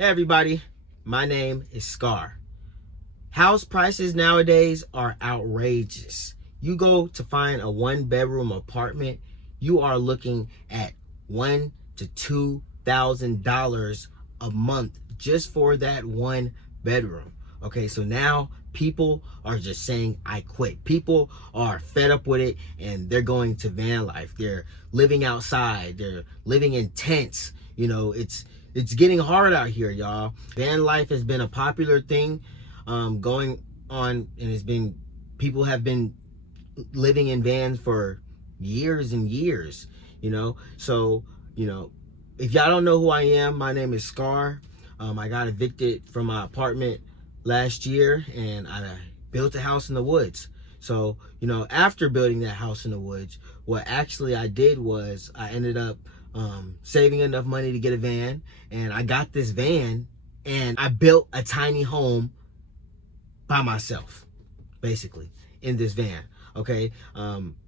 Hey everybody, my name is Scar. House prices nowadays are outrageous. You go to find a 1-bedroom apartment, you are looking at $1,000 to $2,000 a month just for that 1 bedroom. Okay, so now people are just saying, I quit. People are fed up with it and they're going to van life. They're living outside. They're living in tents. You know, it's getting hard out here, y'all. Van life has been a popular thing going on, and people have been living in vans for years and years, you know. So, you know, if y'all don't know who I am, my name is Scar. I got evicted from my apartment last year, and I built a house in the woods. So, you know, after building that house in the woods, what actually I did was I ended up saving enough money to get a van, and I got this van and I built a tiny home by myself, basically, in this van. Okay,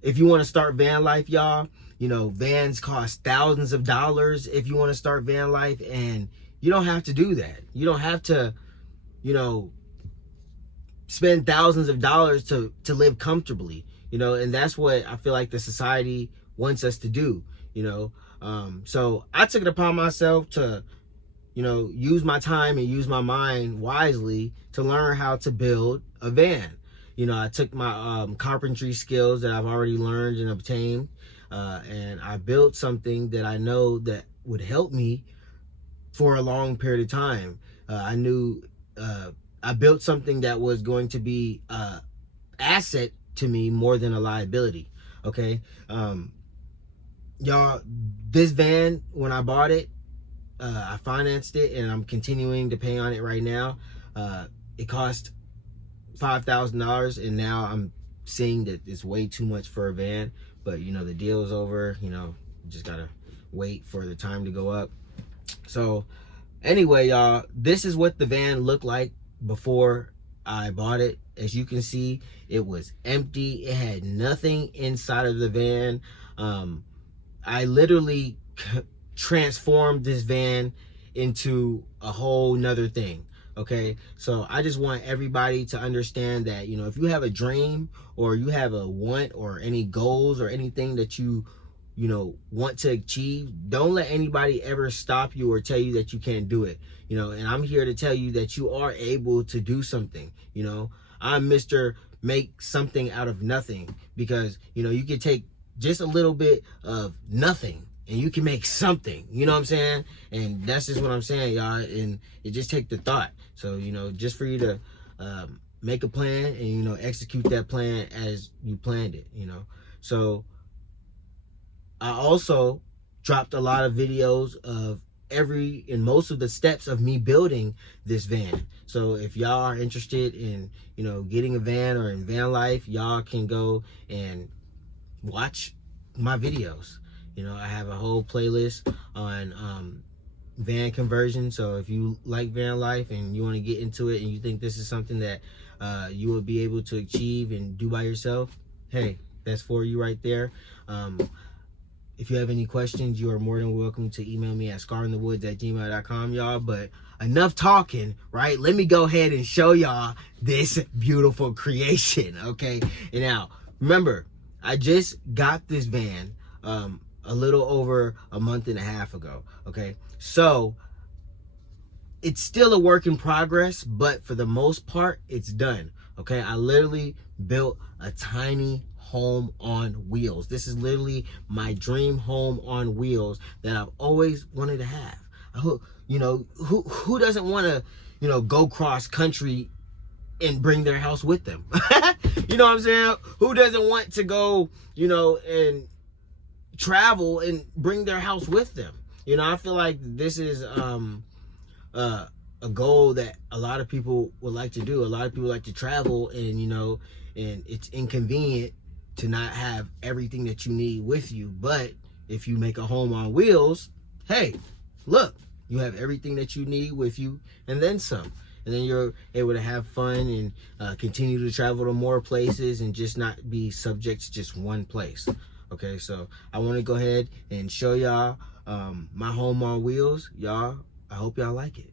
if you want to start van life, y'all, you know, vans cost thousands of dollars if you want to start van life, and you don't have to do that. You don't have to, you know, spend thousands of dollars to live comfortably, you know. And that's what I feel like the society wants us to do, you know. So I took it upon myself to, you know, use my time and use my mind wisely to learn how to build a van. You know, I took my carpentry skills that I've already learned and obtained, and I built something that I know that would help me for a long period of time. I knew I built something that was going to be an asset to me more than a liability. Okay, y'all, this van, when I bought it, I financed it, and I'm continuing to pay on it right now. It cost $5,000, and now I'm seeing that it's way too much for a van. But you know, the deal is over. You know, just gotta wait for the time to go up. So anyway, y'all, this is what the van looked like before I bought it. As you can see, it was empty. It had nothing inside of the van. I literally transformed this van into a whole nother thing. Okay, so I just want everybody to understand that, you know, if you have a dream or you have a want or any goals or anything that you know, want to achieve, don't let anybody ever stop you or tell you that you can't do it. You know, and I'm here to tell you that you are able to do something. You know, I'm Mr. Make something out of nothing, because, you know, you can take just a little bit of nothing and you can make something, you know what I'm saying? And that's just what I'm saying, y'all. And it just take the thought. So, you know, just for you to make a plan and, you know, execute that plan as you planned it, you know. So I also dropped a lot of videos of most of the steps of me building this van. So if y'all are interested in, you know, getting a van or in van life, y'all can go and watch my videos. You know, I have a whole playlist on van conversion. So if you like van life and you want to get into it and you think this is something that you will be able to achieve and do by yourself, hey, that's for you right there. If you have any questions, you are more than welcome to email me at scarinthewoods@gmail.com, y'all. But enough talking, right? Let me go ahead and show y'all this beautiful creation, okay? And now, remember, I just got this van a little over a month and a half ago, okay? So it's still a work in progress, but for the most part, it's done, okay? I literally built a tiny home on wheels. This is literally my dream home on wheels that I've always wanted to have. You know, who doesn't want to, you know, go cross country and bring their house with them? You know what I'm saying? Who doesn't want to go, you know, and travel and bring their house with them? You know, I feel like this is a goal that a lot of people would like to do. A lot of people like to travel, and, you know, and it's inconvenient to not have everything that you need with you. But if you make a home on wheels, hey, look, you have everything that you need with you and then some. And then you're able to have fun and continue to travel to more places and just not be subject to just one place. Okay, so I want to go ahead and show y'all my home on wheels. Y'all, I hope y'all like it.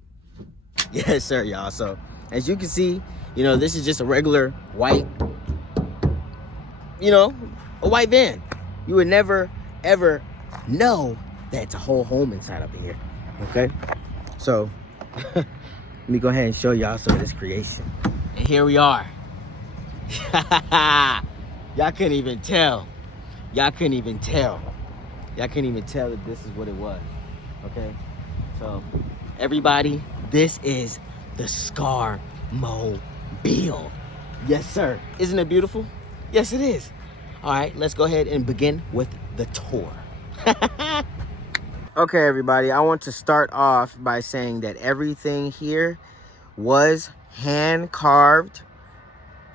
Yes, sir, y'all. So as you can see, you know, this is just a regular white, you know, a white van. You would never, ever know that it's a whole home inside up in here, okay? So let me go ahead and show y'all some of this creation. And here we are. Y'all couldn't even tell. Y'all couldn't even tell. Y'all couldn't even tell that this is what it was, okay? So everybody, this is the Scar-Mobile. Yes, sir. Isn't it beautiful? Yes, it is. All right, let's go ahead and begin with the tour. Okay, everybody, I want to start off by saying that everything here was hand carved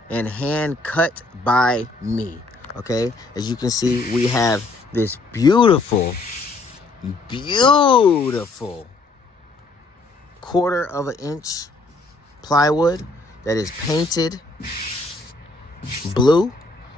and hand cut by me, okay? As you can see, we have this beautiful 1/4 inch plywood that is painted blue,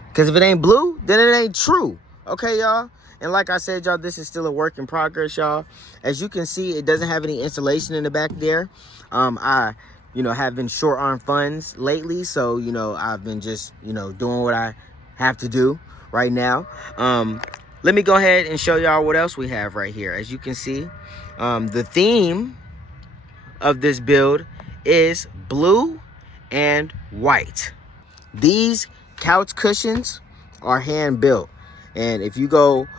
because if it ain't blue, then it ain't true, okay, y'all? And like I said, y'all, this is still a work in progress, y'all. As you can see, it doesn't have any insulation in the back there. I have been short on funds lately, so I've been just doing what I have to do right now. Let me go ahead and show y'all what else we have right here. As you can see, the theme of this build is blue and white. These couch cushions are hand built, and if you go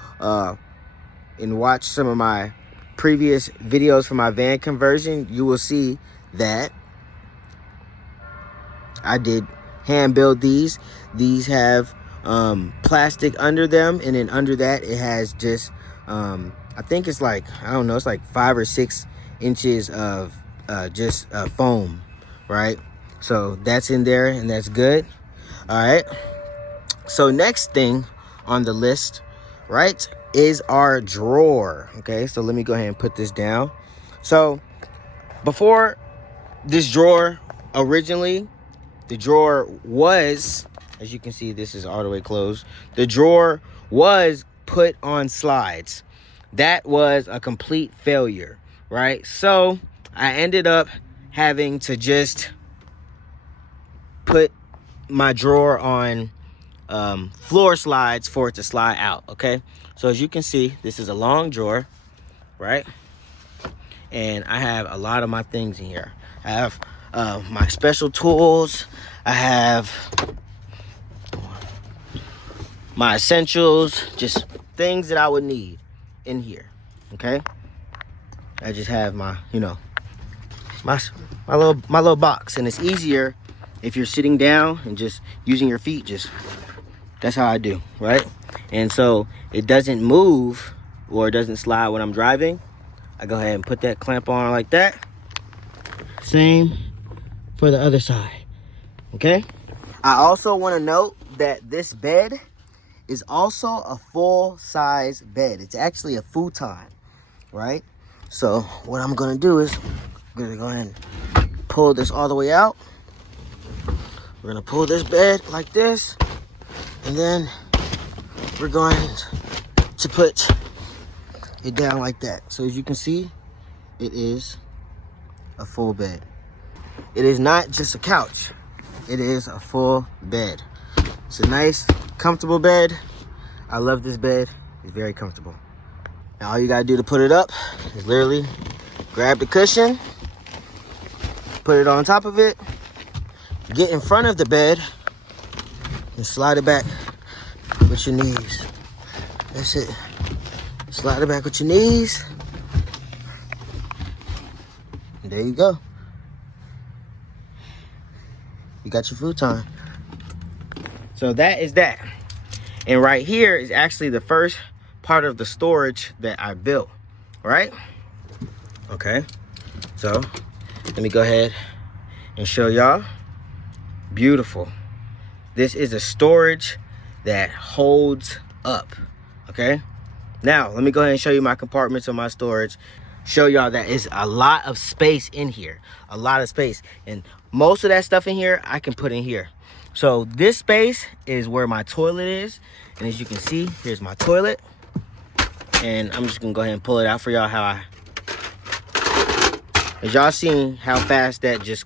and watch some of my previous videos for my van conversion, you will see that I did hand build these. These have plastic under them, and then under that it has just I think it's like, I don't know, it's like 5 or 6 inches of just foam, right? So that's in there, and that's good. All right, so next thing on the list, right, is our drawer. Okay, so let me go ahead and put this down. So before this drawer, originally the drawer was, as you can see, this is all the way closed. The drawer was put on slides. That was a complete failure, right? So I ended up having to just put my drawer on floor slides for it to slide out, okay? So as you can see, this is a long drawer, right? And I have a lot of my things in here. I have my special tools. I have my essentials, just things that I would need in here, okay? I just have my, my little box, and it's easier if you're sitting down and just using your feet. Just, that's how I do, right? And so it doesn't move or it doesn't slide when I'm driving. I go ahead and put that clamp on like that. Same for the other side, okay? I also want to note that this bed is also a full-size bed. It's actually a futon, right? So what I'm gonna do is I'm gonna go ahead and pull this all the way out. We're gonna pull this bed like this, and then we're going to put it down like that. So as you can see, it is a full bed. It is not just a couch, it is a full bed. It's a nice, comfortable bed. I love this bed. It's very comfortable. Now all you gotta do to put it up is literally grab the cushion, put it on top of it, get in front of the bed, and slide it back with your knees. That's it. Slide it back with your knees. And there you go. You got your futon. So that is that. And right here is actually the first part of the storage that I built, right? Okay, so let me go ahead and show y'all. Beautiful. This is a storage that holds up, okay? Now, let me go ahead and show you my compartments of my storage. Show y'all that is a lot of space in here, a lot of space. And most of that stuff in here, I can put in here. So this space is where my toilet is. And as you can see, here's my toilet. And I'm just gonna go ahead and pull it out for y'all As y'all seen how fast that just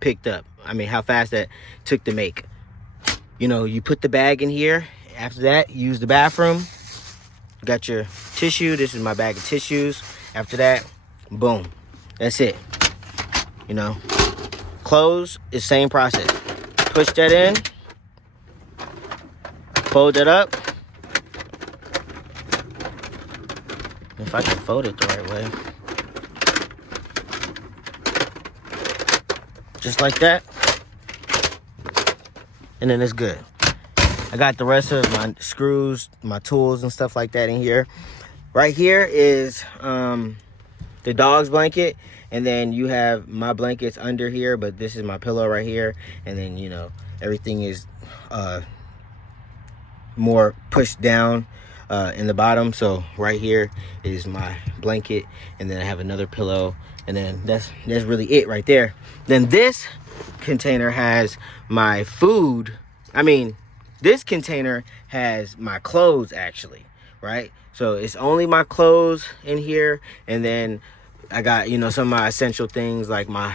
picked up. I mean, how fast that took to make. You know, you put the bag in here. After that, you use the bathroom. Got your tissue. This is my bag of tissues. After that, boom. That's it. You know, clothes is same process. Push that in. Fold it up. If I can fold it the right way. Just like that. And then it's good. I got the rest of my screws, my tools and stuff like that in here. Right here is the dog's blanket. And then you have my blankets under here, but this is my pillow right here. And then, you know, everything is more pushed down in the bottom. So right here is my blanket, and then I have another pillow, and then that's really it right there. Then this container has my food. I mean, this container has my clothes actually, right? So it's only my clothes in here, and then I got, you know, some of my essential things like my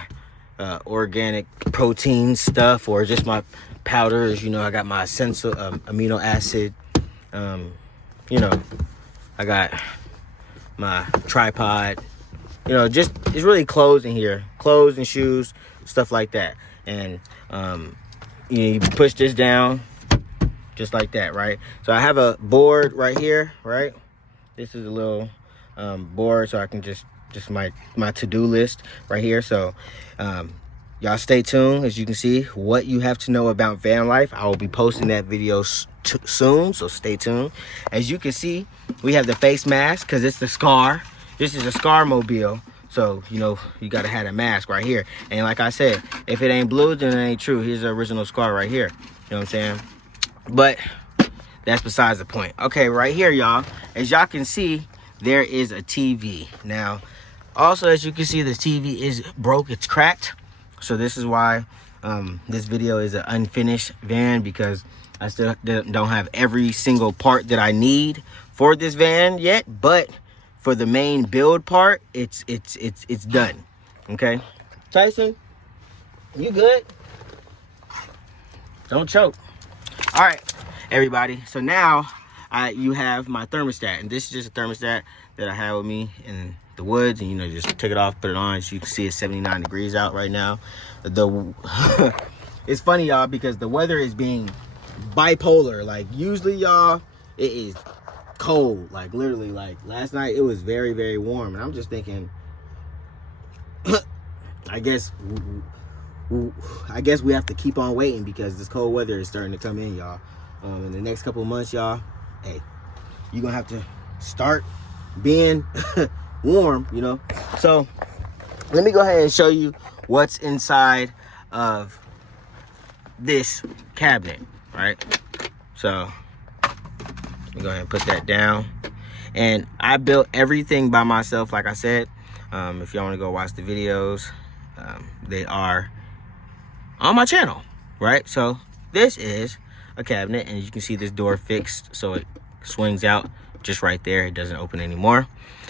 organic protein stuff, or just my powders. You know, I got my essential amino acid. You know, I got my tripod. You know, just it's really clothes in here, clothes and shoes, stuff like that. And you know, you push this down just like that, right? So I have a board right here, right? This is a little board, so I can just my to-do list right here. So y'all stay tuned. As you can see, what you have to know about van life, I will be posting that video soon, so stay tuned. As you can see, we have the face mask because it's the Scar. This is a Scar mobile, so you know you gotta have a mask right here. And like I said, if it ain't blue, then it ain't true. Here's the original Scar right here. You know what I'm saying? But that's besides the point. Okay, right here, y'all, as y'all can see, there is a TV. Now also, as you can see, the TV is broke, it's cracked. So this is why this video is an unfinished van, because I still don't have every single part that I need for this van yet. But for the main build part, it's done. Okay, Tyson, you good? Don't choke. All right, everybody. So now you have my thermostat, and this is just a thermostat that I have with me in the woods, and you know, just take it off, put it on. So you can see it's 79 degrees out right now. It's funny, y'all, because the weather is being bipolar. Like usually, y'all, it is cold. Like literally, like last night it was very, very warm, and I'm just thinking, I guess we have to keep on waiting, because this cold weather is starting to come in, y'all. In the next couple of months, y'all, hey, you're gonna have to start being warm, you know. So let me go ahead and show you what's inside of this cabinet, right? So let me go ahead and put that down. And I built everything by myself, like I said. If y'all want to go watch the videos, they are on my channel, right? So this is a cabinet, and you can see this door fixed, so it swings out just right there. It doesn't open anymore.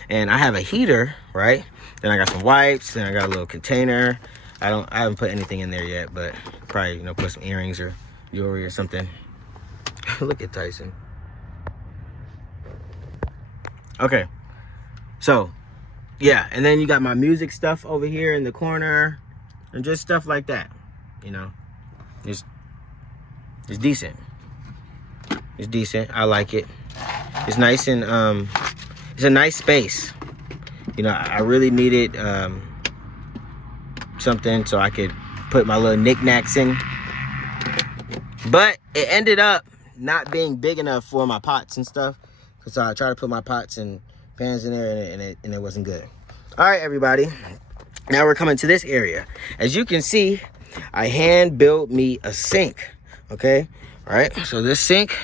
And I have a heater, right? Then I got some wipes, then I got a little container. I haven't put anything in there yet, but probably, you know, put some earrings or jewelry or something. Look at Tyson. Okay, so yeah, and then you got my music stuff over here in the corner, and just stuff like that. You know, it's decent. It's decent. I like it. It's nice, and it's a nice space. You know, I really needed something so I could put my little knickknacks in, but it ended up not being big enough for my pots and stuff. So I tried to put my pots and pans in there, and it wasn't good. All right, everybody. Now we're coming to this area. As you can see, I hand built me a sink. Okay, all right. So this sink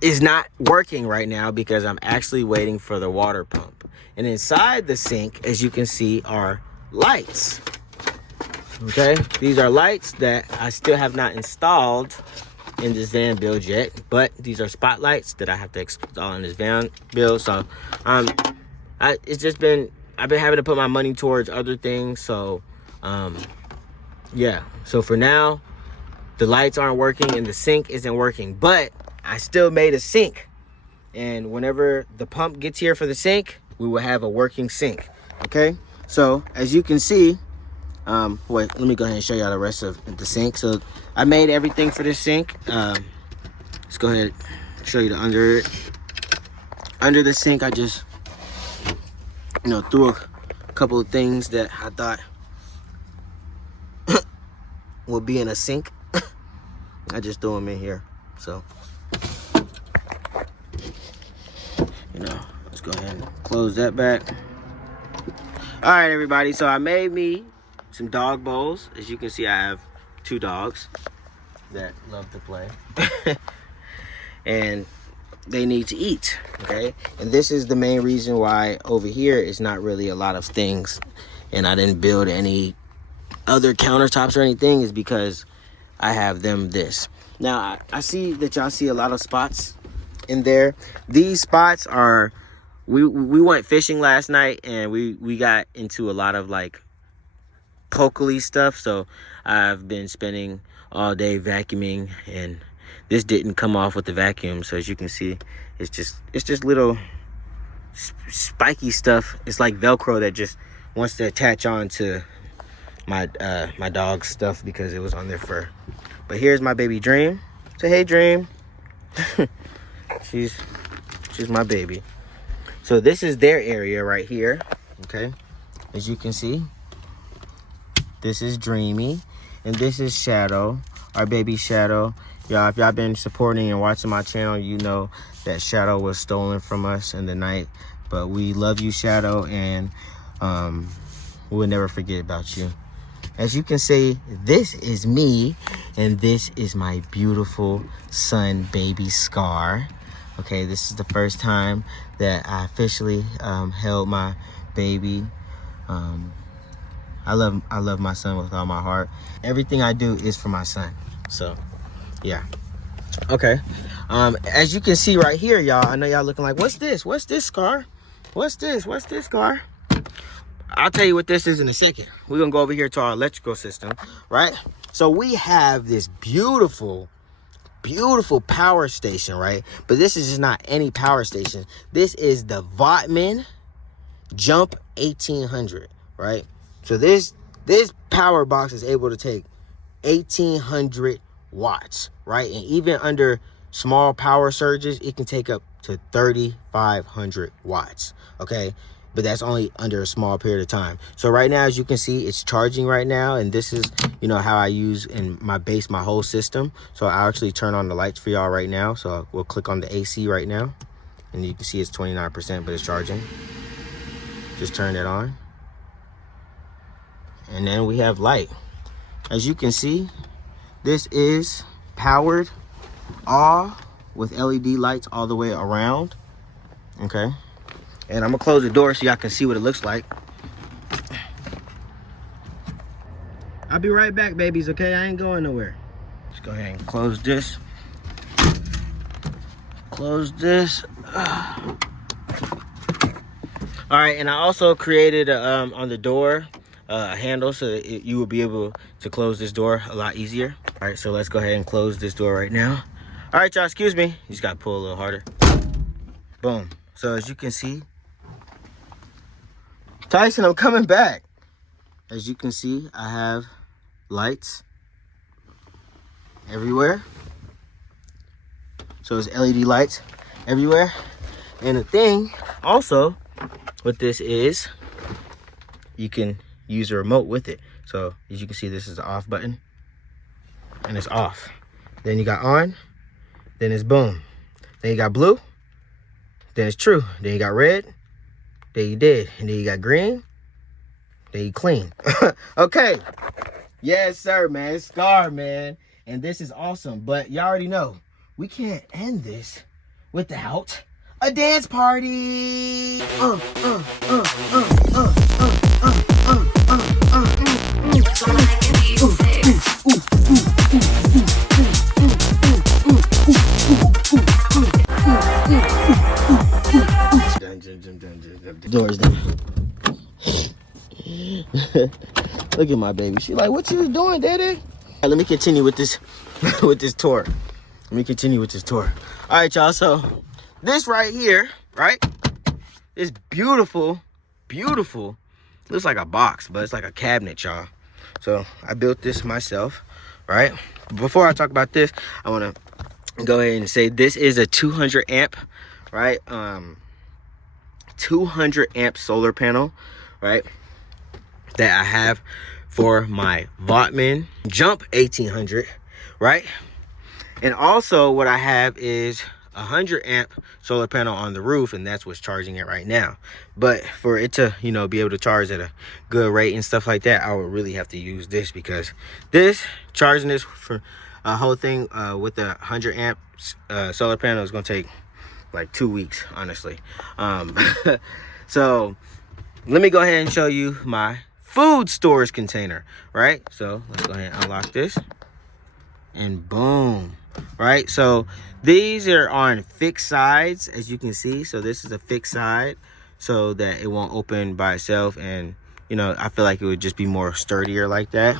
is not working right now because I'm actually waiting for the water pump. And inside the sink, as you can see, are lights. Okay, these are lights that I still have not installed in this van build yet, but these are spotlights that I have to install in this van build. So it's just been, I've been having to put my money towards other things. So yeah, so for now the lights aren't working and the sink isn't working, but I still made a sink, and whenever the pump gets here for the sink, we will have a working sink. Okay, so as you can see, wait, let me go ahead and show y'all the rest of the sink. So I made everything for this sink. Let's go ahead and show you the under the sink. I just, you know, threw a couple of things that I thought would be in a sink. I just threw them in here. So, you know, let's go ahead and close that back. All right, everybody. So I made me some dog bowls. As you can see, I have 2 dogs that love to play. And they need to eat, okay? And this is the main reason why over here is not really a lot of things, and I didn't build any other countertops or anything, is because I have them this. Now, I see that y'all see a lot of spots in there. These spots are, we went fishing last night, and we got into a lot of like pokely stuff, so I've been spending all day vacuuming, and this didn't come off with the vacuum. So as you can see, it's just little spiky stuff. It's like Velcro that just wants to attach on to my my dog's stuff because it was on their fur. But here's my baby Dream. Say hey, Dream. she's my baby. So this is their area right here, okay? As you can see, this is Dreamy, and this is Shadow, our baby Shadow. Y'all, if y'all been supporting and watching my channel, you know that Shadow was stolen from us in the night. But we love you, Shadow, and we will never forget about you. As you can see, this is me, and this is my beautiful son, baby Scar. Okay, this is the first time that I officially held my baby. I love my son with all my heart. Everything I do is for my son. So yeah, okay. As you can see right here, y'all, I know y'all looking like, what's this Scar? What's this Scar? I'll tell you what this is in a second. We're gonna go over here to our electrical system, right? So we have this beautiful power station, right? But this is just not any power station. This is the Votman Jump 1800, right? So this power box is able to take 1800 watts, right? And even under small power surges, it can take up to 3500 watts, okay? But that's only under a small period of time. So right now, as you can see, it's charging right now, and this is, you know, how I use in my whole system. So I'll actually turn on the lights for y'all right now. So we'll click on the AC right now, and you can see it's 29%, but it's charging. Just turn it on, and then we have light. As you can see, this is powered all with LED lights all the way around, okay? And I'm gonna close the door so y'all can see what it looks like. I'll be right back, babies, okay? I ain't going nowhere. Let's go ahead and close this. Close this. All right, and I also created on the door a handle so that you will be able to close this door a lot easier. All right, so let's go ahead and close this door right now. All right, y'all, excuse me. You just gotta pull a little harder. Boom. So as you can see, Tyson, I'm coming back. As you can see, I have lights everywhere. So it's LED lights everywhere. And the thing also with this is you can use a remote with it. So as you can see, this is the off button, and it's off. Then you got on, then it's boom. Then you got blue, then it's true. Then you got red, then you did. And then you got green, then you clean. Okay. Yes, sir, man. Scar, man. And this is awesome. But y'all already know, we can't end this without a dance party. Doors down. Look at my baby. She like, what you doing, daddy? All right, let me continue with this with this tour. Let me continue with this tour. All right, y'all. So this right here, right? It's beautiful, beautiful. Looks like a box, but it's like a cabinet, y'all. So I built this myself, right? Before I talk about this, I want to go ahead and say this is a 200 amp, right? 200 amp solar panel, right? That I have for my Vaughtman Jump 1800, right? And also what I have is 100 amp solar panel on the roof, and that's what's charging it right now. But for it to, you know, be able to charge at a good rate and stuff like that, I would really have to use this, because this charging this for a whole thing with the 100 amp solar panel is gonna take like 2 weeks, honestly. So let me go ahead and show you my food storage container, right? So let's go ahead and unlock this, and boom. Right, so these are on fixed sides, as you can see. So this is a fixed side so that it won't open by itself, and you know, I feel like it would just be more sturdier like that.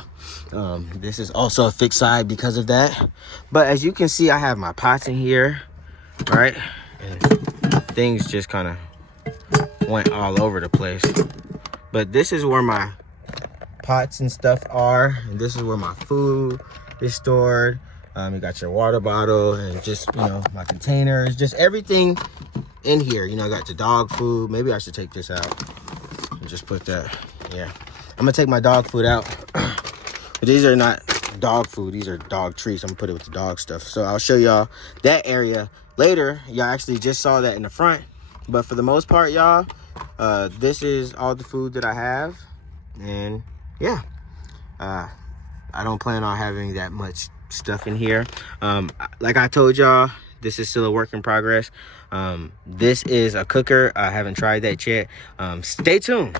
This is also a fixed side because of that. But as you can see, I have my pots in here, right? And things just kind of went all over the place. But this is where my pots and stuff are, and this is where my food is stored. You got your water bottle and just, you know, my containers, just everything in here. You know, I got the dog food. Maybe I should take this out and just put that. Yeah, I'm gonna take my dog food out. But these are not dog food, these are dog treats. I'm gonna put it with the dog stuff. So I'll show y'all that area later. Y'all actually just saw that in the front, but for the most part, y'all, this is all the food that I have. And yeah, I don't plan on having that much stuff in here. Like I told y'all, this is still a work in progress. This is a cooker. I haven't tried that yet. Stay tuned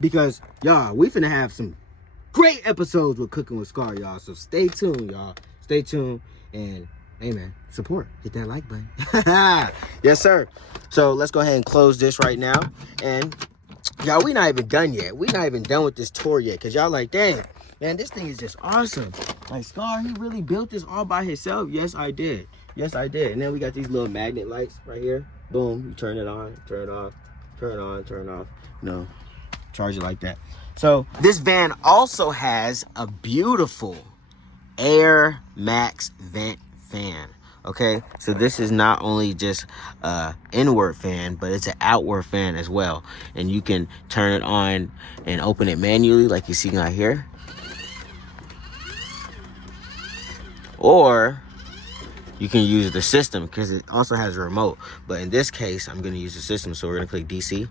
because y'all, we finna have some great episodes with Cooking with Scar, y'all. So stay tuned, y'all. Stay tuned, and hey man, support, hit that like button. Yes sir. So let's go ahead and close this right now. And y'all, we not even done yet. We not even done with this tour yet, because y'all like, dang man, this thing is just awesome. Like, Scar, he really built this all by himself. Yes, I did. Yes, I did. And then we got these little magnet lights right here. Boom, you turn it on, turn it off, turn it on, turn it off. No, charge it like that. So this van also has a beautiful Air Max vent fan. Okay, so this is not only just a inward fan, but it's an outward fan as well. And you can turn it on and open it manually, like you see right here. Or you can use the system, because it also has a remote. But in this case, I'm going to use the system. So we're going to click DC.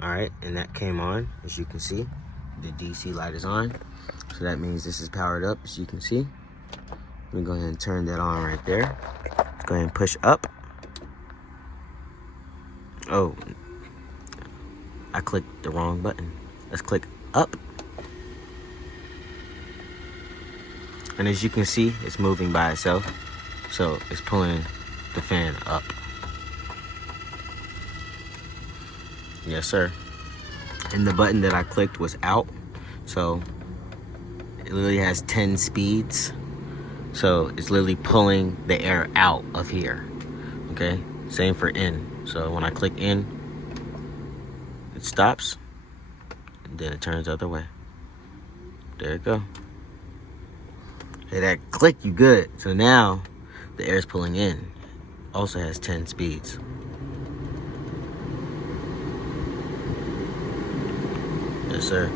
All right. And that came on. As you can see, the DC light is on. So that means this is powered up, as you can see. Let me go ahead and turn that on right there. Go ahead and push up. Oh, I clicked the wrong button. Let's click up. And as you can see, it's moving by itself. So it's pulling the fan up. Yes, sir. And the button that I clicked was out. So it literally has 10 speeds. So it's literally pulling the air out of here. Okay, same for in. So when I click in, it stops. And then it turns the other way. There it go. Hey, that click, you good. So now the air is pulling in. Also has 10 speeds. Yes, sir.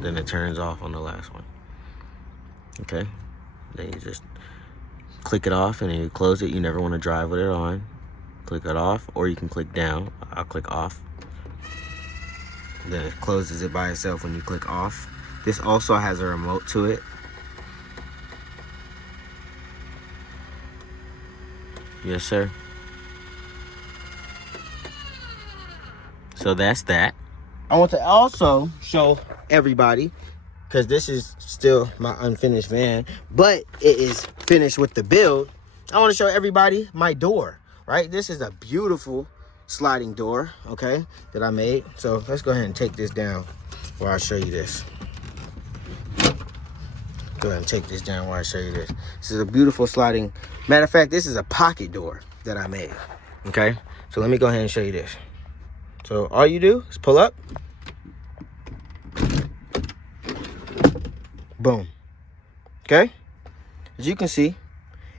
Then it turns off on the last one. Okay. Then you just click it off and then you close it. You never want to drive with it on. Click it off, or you can click down. I'll click off. Then it closes it by itself when you click off. This also has a remote to it. Yes, sir. So that's that. I want to also show everybody, because this is still my unfinished van, but it is finished with the build. I want to show everybody my door, right? This is a beautiful sliding door, okay, that I made. So let's go ahead and take this down. while I show you this. Go ahead and take this down while I show you this. This is a beautiful sliding. Matter of fact, this is a pocket door that I made. Okay, so let me go ahead and show you this. So all you do is pull up. Boom. Okay, as you can see,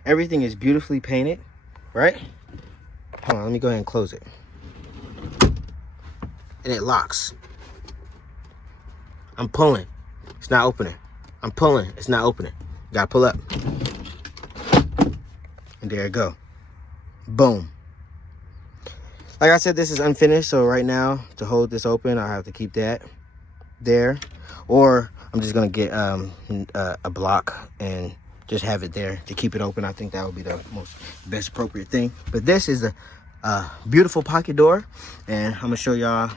everything is beautifully painted, right? Hold on, let me go ahead and close it. And it locks. I'm pulling, it's not opening. I'm pulling, it's not opening. You gotta pull up. And there it go. Boom. Like I said, this is unfinished, so right now, to hold this open, I have to keep that there. Or I'm just gonna get a block and just have it there to keep it open. I think that would be the best appropriate thing. But this is a beautiful pocket door, and I'm gonna show y'all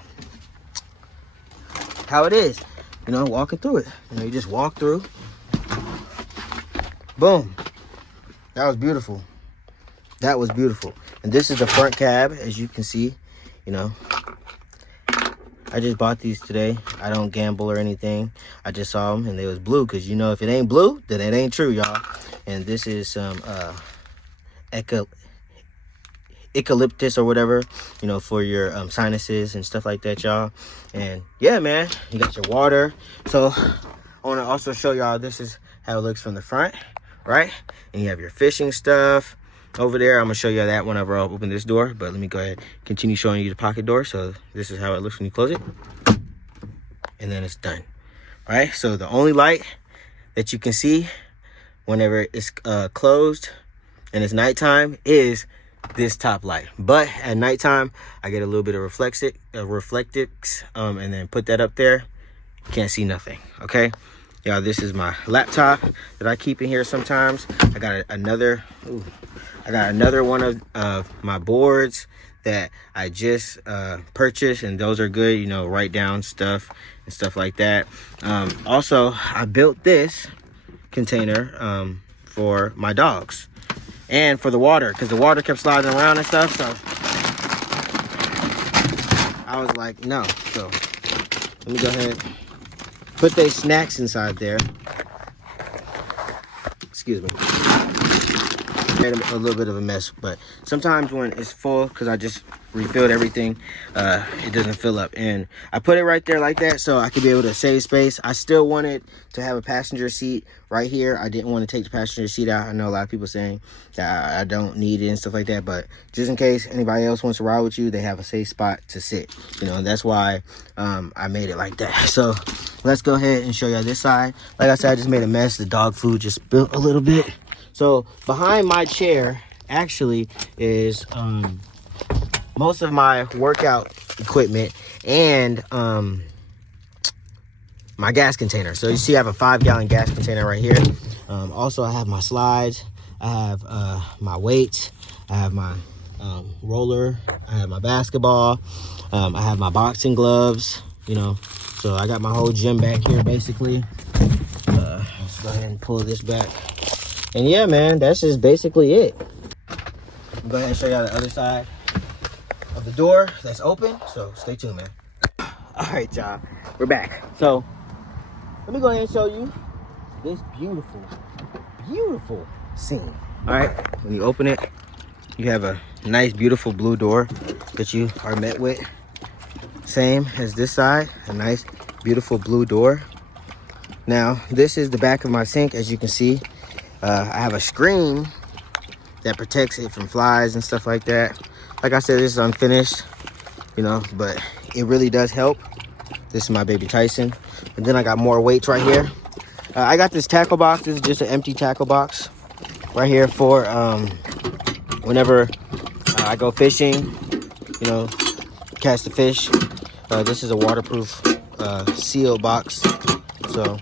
how it is. You know, walking through it. You know, you just walk through. Boom. That was beautiful. That was beautiful. And this is the front cab, as you can see. You know, I just bought these today. I don't gamble or anything. I just saw them and they was blue, because you know, if it ain't blue, then it ain't true, y'all. And this is some eucalyptus or whatever, you know, for your sinuses and stuff like that, y'all. And yeah, man, you got your water. So I want to also show y'all, this is how it looks from the front, right? And you have your fishing stuff over there. I'm gonna show you that whenever I open this door, but let me go ahead and continue showing you the pocket door. So this is how it looks when you close it, and then it's done. All right, so the only light that you can see whenever it's closed and it's nighttime is this top light. But at nighttime, I get a little bit of reflectics, and then put that up there. Can't see nothing. Okay, y'all, this is my laptop that I keep in here sometimes. I got another one of my boards that I just purchased, and those are good, you know, write down stuff and stuff like that. Also, I built this container for my dogs and for the water, because the water kept sliding around and stuff. So I was like, no. So let me go ahead, put their snacks inside there. Excuse me. Made a little bit of a mess, but sometimes when it's full, because I just refilled everything, it doesn't fill up, and I put it right there like that so I could be able to save space. I still wanted to have a passenger seat right here. I didn't want to take the passenger seat out. I know a lot of people saying that I don't need it and stuff like that, but just in case anybody else wants to ride with you, they have a safe spot to sit, you know, and that's why I made it like that. So let's go ahead and show you this side. Like I said, I just made a mess. The dog food just spilled a little bit. So behind my chair actually is most of my workout equipment and my gas container. So you see I have a 5-gallon gas container right here. Also, I have my slides, I have my weights, I have my roller, I have my basketball, I have my boxing gloves, you know. So I got my whole gym back here basically. Let's go ahead and pull this back. And yeah, man, that's just basically it. I'm go ahead and show you the other side of the door that's open. So stay tuned, man. All right, y'all, we're back. So let me go ahead and show you this beautiful, beautiful scene. All right, when you open it, you have a nice, beautiful blue door that you are met with. Same as this side, a nice, beautiful blue door. Now, this is the back of my sink, as you can see. I have a screen that protects it from flies and stuff like that. Like I said, this is unfinished, you know, but it really does help. This is my baby Tyson. And then I got more weights right here. I got this tackle box. This is just an empty tackle box right here for whenever I go fishing, you know, catch the fish. This is a waterproof seal box. So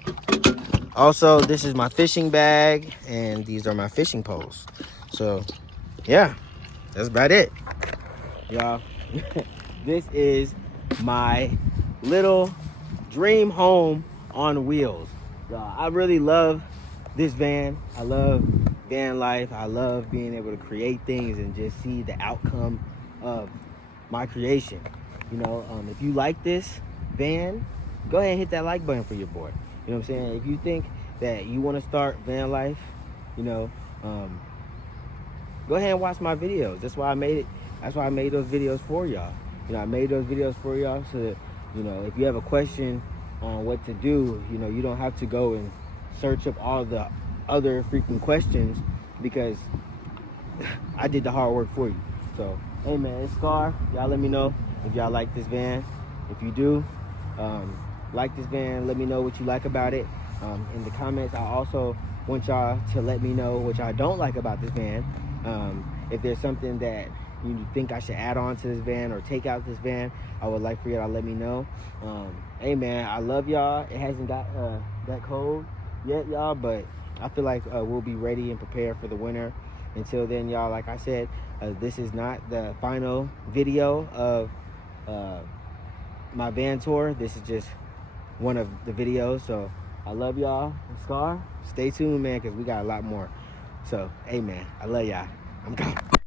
also, this is my fishing bag, and these are my fishing poles. So, yeah, that's about it, y'all. This is my little dream home on wheels. I really love this van. I love van life. I love being able to create things and just see the outcome of my creation. You know, if you like this van, go ahead and hit that like button for your boy. You know what I'm saying? If you think that you want to start van life, you know, go ahead and watch my videos. That's why I made it. That's why I made those videos for y'all. You know, I made those videos for y'all so that, you know, if you have a question on what to do, you know, you don't have to go and search up all the other freaking questions, because I did the hard work for you. So, hey man, it's Scar. Y'all let me know if y'all like this van. If you do, like this van, let me know what you like about it in the comments. I also want y'all to let me know what y'all don't like about this van. If there's something that you think I should add on to this van or take out this van, I would like for y'all to let me know. Hey man, I love y'all. It hasn't got that cold yet, y'all, but I feel like we'll be ready and prepared for the winter. Until then, y'all, like I said, this is not the final video of my van tour. This is just one of the videos. So I love y'all. I'm Scar. Stay tuned, man, because we got a lot more. So, hey man, I love y'all. I'm gone.